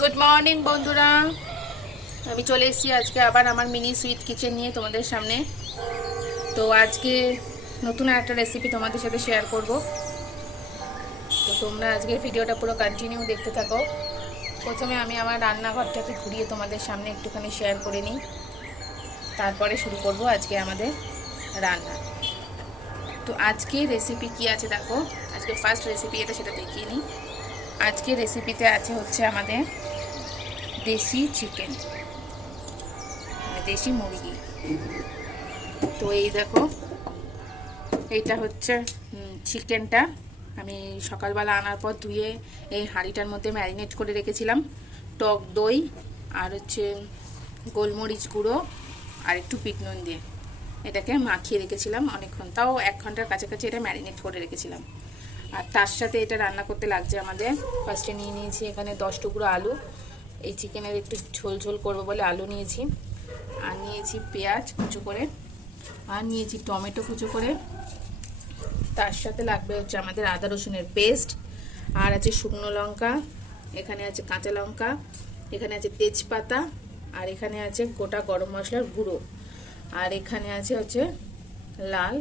Good morning বন্ধুরা, আমি চলে এসেছি আজকে আবার আমার মিনি সুইট কিচেন নিয়ে তোমাদের সামনে। তো আজকে নতুন একটা রেসিপি তোমাদের সাথে শেয়ার করব। তো তোমরা আজকের ভিডিওটা পুরো কন্টিনিউ দেখতে থাকো। প্রথমে আমি আমার রান্নাঘরটাকে ঘুরিয়ে তোমাদের সামনে একটুখানি শেয়ার করে নিই, তারপরে শুরু করব আজকে আমাদের রান্না। তো আজকে রেসিপি কি আছে দেখো, আজকে ফার্স্ট রেসিপি এটা সেটা দেখিয়ে নিই। আজকে রেসিপিতে আছে হচ্ছে আমাদের দেশি চিকেন, দেশি মুরগি। তো এই দেখো, এইটা হচ্ছে চিকেনটা আমি সকালবেলা আনার পর ধুয়ে এই হাঁড়িটার মধ্যে ম্যারিনেট করে রেখেছিলাম। টক দই আর হচ্ছে গোলমরিচ গুঁড়ো আর একটু বিট নুন দিয়ে এটাকে মাখিয়ে রেখেছিলাম অনেকক্ষণ, তাও 1 ঘন্টার কাছাকাছি এটা ম্যারিনেট করে রেখেছিলাম। আর তার সাথে এটা রান্না করতে লাগছে আমাদের, ফার্স্টে নিয়ে নিয়েছি এখানে 10 টুকরো আলু। এই চিকেনের একটু ঝোল ঝোল করবো বলে আলু নিয়েছি, আর নিয়েছি পেঁয়াজ কুচো করে, আর নিয়েছি টমেটো কুচো করে। তার সাথে লাগবে হচ্ছে আমাদের আদা রসুনের পেস্ট, আর আছে শুকনো লঙ্কা, এখানে আছে কাঁচা লঙ্কা, এখানে আছে তেজপাতা, আর এখানে আছে গোটা গরম মশলার গুঁড়ো, আর এখানে আছে হচ্ছে লাল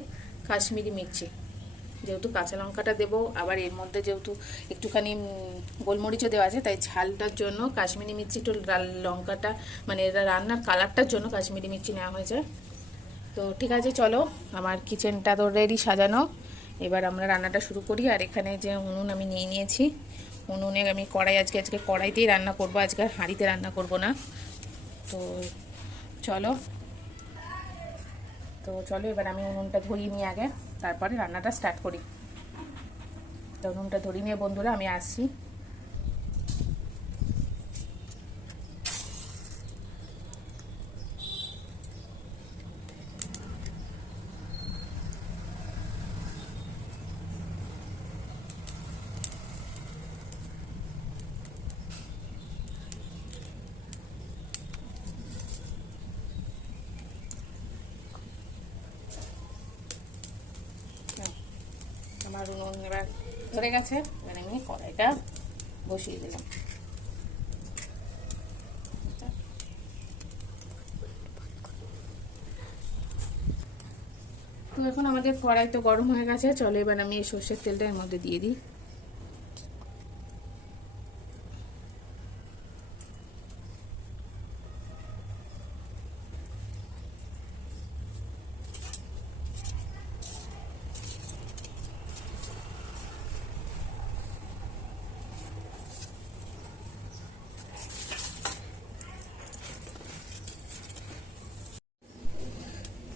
কাশ্মীরি মির্চি। যেহেতু কাঁচা লঙ্কাটা দেবো, আবার এর মধ্যে যেহেতু একটুখানি গোলমরিচও দেওয়া আছে, তাই ঝালটার জন্য কাশ্মীরি মির্চি, একটু লঙ্কাটা মানে রান্নার কালারটার জন্য কাশ্মীরি মির্চি নেওয়া হয়েছে। তো ঠিক আছে, চলো আমার কিচেনটা তো রেডি সাজানো, এবার আমরা রান্নাটা শুরু করি। আর এখানে যে উনুন আমি নিয়ে নিয়েছি, উনুনে আমি কড়াই আজকে কড়াইতেই রান্না করব, আজকে আর হাঁড়িতে রান্না করব না। তো চলো এবার আমি উনুনটা ধরিয়ে নিয়ে আগে, তারপরে রান্নাটা স্টার্ট করি। তো উনুনটা ধরিয়ে নিয়ে বন্ধুরা আমি আসছি। আমার উনুন এবার ধরে গেছে, এবার আমি কড়াইটা বসিয়ে দিলাম। তো এখন আমাদের কড়াই তো গরম হয়ে গেছে, চলো এবার আমি এই সর্ষের তেলটা এর মধ্যে দিয়ে দিই।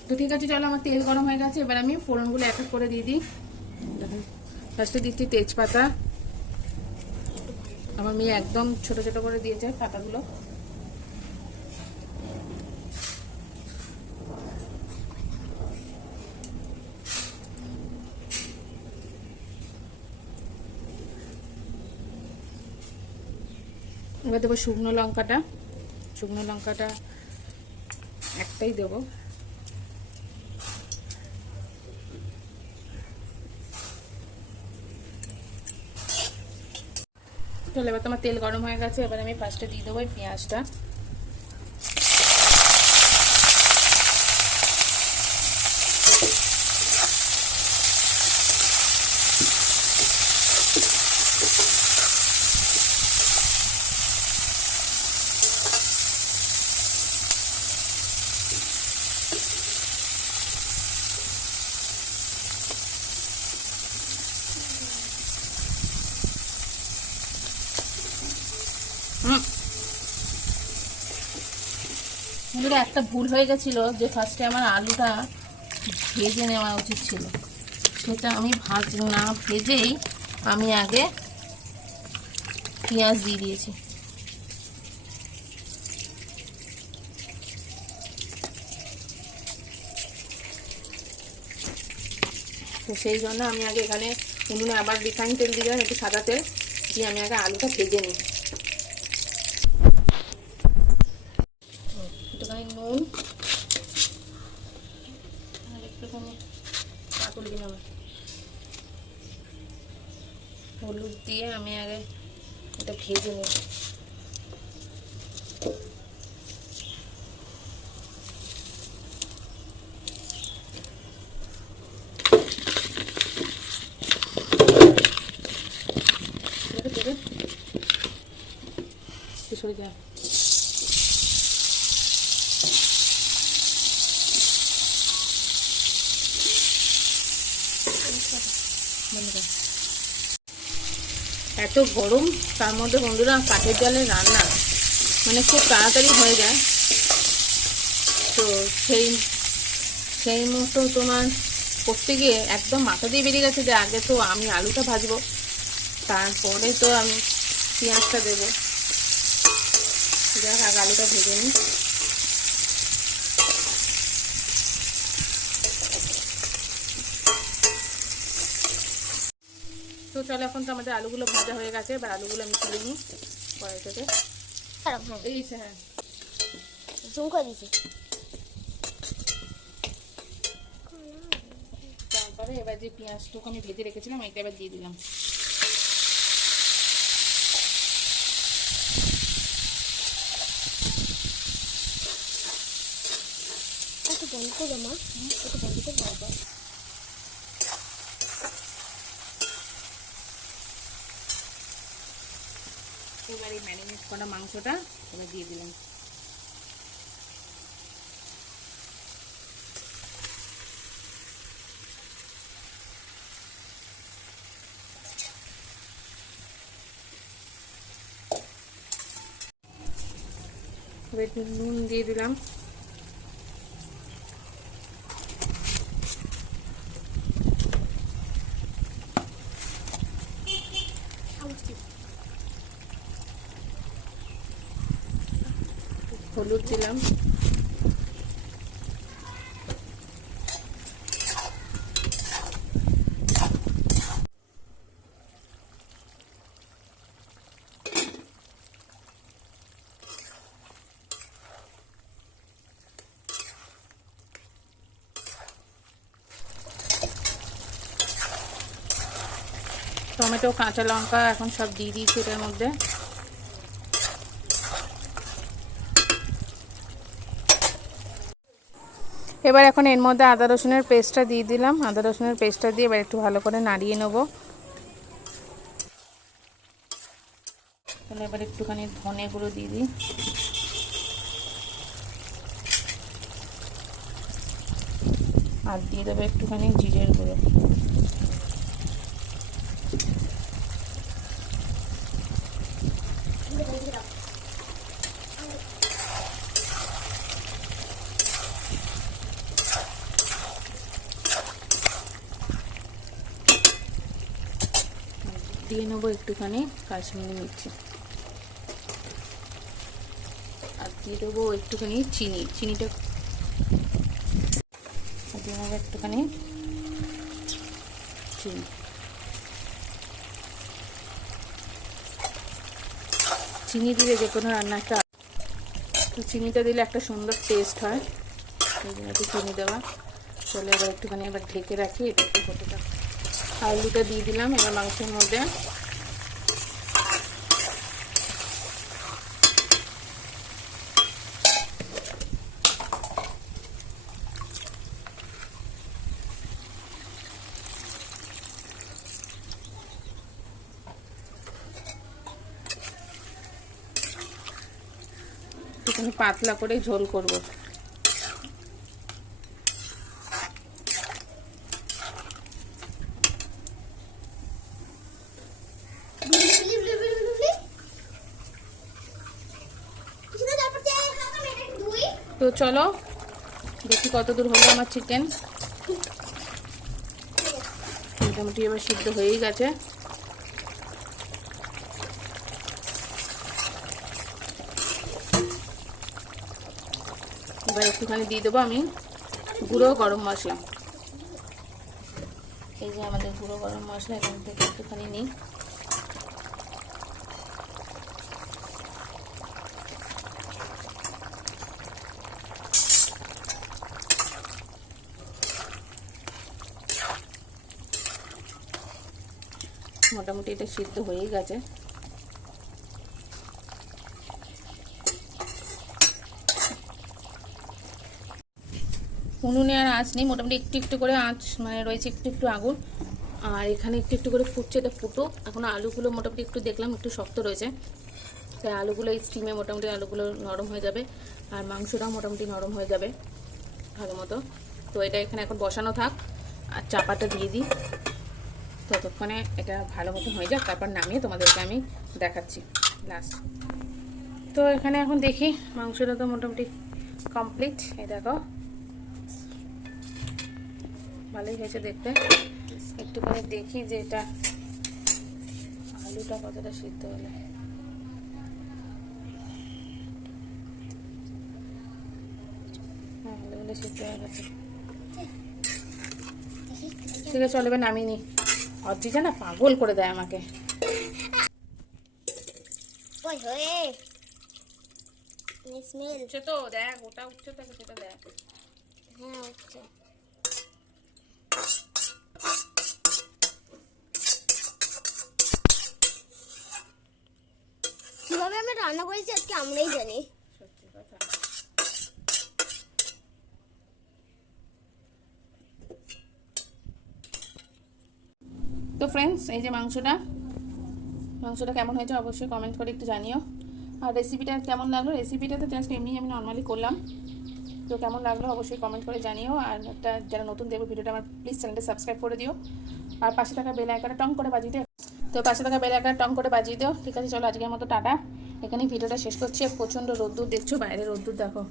তো ঠিক আছে, চলো আমার তেল গরম হয়ে গেছে, এবার আমি ফোড়নগুলো এক এক করে দিয়ে দিই। দেখুন, ফার্স্টে দিচ্ছি তেজপাতা, আমার মেয়ে একদম ছোট ছোট করে দিয়েছে পাতাগুলো। এবার দেবো শুকনো লঙ্কাটা, শুকনো লঙ্কাটা একটাই দেবো। চলো এবার তোমার তেল গরম হয়ে গেছে, এবার আমি ফার্স্টে দিয়ে দেবো এই পেঁয়াজটা। একটা ভুল হয়ে গেছিল যে ফার্স্টে আমার আলুটা ভেজে নেওয়া উচিত ছিল, সেটা আমি না ভেজেই আমি আগে পেঁয়াজ দিয়ে দিয়েছি। তো সেই জন্য আমি আগে এখানে উনুনে আবার রিফাইন তেল দিলাম, একটু সাদা তেল দিয়ে আমি আগে আলুটা ভেজে নিই। একটুখানি নুন আর একটুখানি কাঁকুল দিলাম, হলুদ দিয়ে আমি আগে এটা ভেজে নিই। সরে যা। এত গরম, তার মধ্যে বন্ধুরা কাঠের জালে রান্না মানে খুব তাড়াতাড়ি হয়ে যায়। তো সেই মতো তোমার করতে গিয়ে একদম মাথা দিয়ে বেরিয়ে গেছে যে আগে তো আমি আলুটা ভাজবো, তারপরে তো আমি পেঁয়াজটা দেবো। যাক আগে আলুটা ভেজে নিই। তো চলো, এখন তো আমাদের আলুগুলো ভাজা হয়ে গেছে, এবার আলুগুলো আমি তুলে নিই কড়াই থেকে। এই হ্যাঁ জুম করে দিয়েছি। তারপরে এবার যে পেঁয়াজটুকু আমি ভেজে রেখেছিলাম এটা এবার দিয়ে দিলাম। একটু বন্ধ করো মা, একটু বন্ধ করে দাও। এবার এই ম্যারিনেট করা মাংসটা এবার দিয়ে দিলাম। এবার একটু নুন দিয়ে দিলাম। হলুদ দিলাম। টমেটো, কাঁচা লঙ্কা এখন সব দিয়ে দিয়েছি এটার মধ্যে। এবার এখন এর মধ্যে আদা রসুনের পেস্টটা দিয়ে দিলাম। আদা রসুনের পেস্টটা দিয়ে এবার একটু ভালো করে নাড়িয়ে নেবো। তাহলে এবার একটুখানি ধনে গুঁড়ো দিয়ে দিই। আর দিয়ে দেবো একটুখানি জিরের গুঁড়ো। দিয়ে নেবো একটুখানি কাশ্মীরি মির্চি। আর দিয়ে দেবো একটুখানি চিনিটা দিয়ে নেবো একটুখানি চিনি। চিনি দিলে যে কোনো রান্নাটা, তো চিনিটা দিলে একটা সুন্দর টেস্ট হয়, এই জন্য একটু চিনি দেওয়া। চলে এবার একটুখানি এবার ঢেকে রাখি, এটা একটু হতে থাক। আলুটা দিয়ে দিলাম এবার মাংসের মধ্যে। একটুখানি পাতলা করে ঝোল করবো। তো চলো দেখি কত দূর হলো আমার চিকেন। মোটামুটি এবার সিদ্ধ হয়েই গেছে। এবার একটুখানি দিয়ে দেবো আমি গুঁড়ো গরম মশলা। এই যে আমাদের গুঁড়ো গরম মশলা, এখান থেকে একটুখানি নিই। মোটামুটি এটা সিদ্ধ হয়েই গেছে। উনুনে আর আঁচ নেই, মোটামুটি একটু একটু করে আঁচ মানে রয়েছে, একটু একটু আগুন। আর এখানে একটু একটু করে ফুটছে, এটা ফুটুক। এখন আলুগুলো মোটামুটি একটু দেখলাম একটু শক্ত রয়েছে, তাই আলুগুলো এই স্টিমে মোটামুটি আলুগুলো নরম হয়ে যাবে, আর মাংসটাও মোটামুটি নরম হয়ে যাবে ভালো মতো। তো এটা এখানে এখন বসানো থাক, আর চাপাটা দিয়ে দিই, ততক্ষণে এটা ভালো মতো হয়ে যাক, তারপর নামিয়ে তোমাদেরকে আমি দেখাচ্ছি লাস্ট। তো এখানে এখন দেখি মাংসটা তো মোটামুটি কমপ্লিট। এই দেখো ভালোই হয়েছে দেখতে। একটুখানি দেখি যে এটা আলুটা কতটা সিদ্ধ হলো। হ্যাঁ, আলুগুলো সিদ্ধ হয়ে গেছে। ঠিক আছে, চলো এবার নামিয়ে নি। অদ্রিজা না পাগল করে দেয় আমাকে। ওই হয়ে স্মেল। উঠছে তো, দেখ ওটা উঠছে তো, সেটা দেখ। হ্যাঁ হচ্ছে। কিভাবে আমরা রান্না করেছি আজকে আমরাই জানি। সত্যি কথা। তো ফ্রেন্ডস, এই যে মাংসটা কেমন হয়েছে অবশ্যই কমেন্ট করে একটু জানিও। আর রেসিপিটা কেমন লাগলো, রেসিপিটা তো জাস্ট এমনি আমি নর্মালি করলাম, তো কেমন লাগলো অবশ্যই কমেন্ট করে জানিও। আর একটা যারা নতুন দেখবে ভিডিওটা, আমার প্লিজ চ্যানেলটা সাবস্ক্রাইব করে দিও, আর পাশে থাকা বেল আইকনটা টং করে বাজিয়ে দিও। তো পাশে থাকা বেল আইকনটা টং করে বাজিয়ে দিও। ঠিক আছে, চলো আজকের মতো টাটা, এখানেই ভিডিওটা শেষ করছি। প্রচণ্ড রোদ্দুর দেখছো, বাইরে রোদ্দুর দেখো।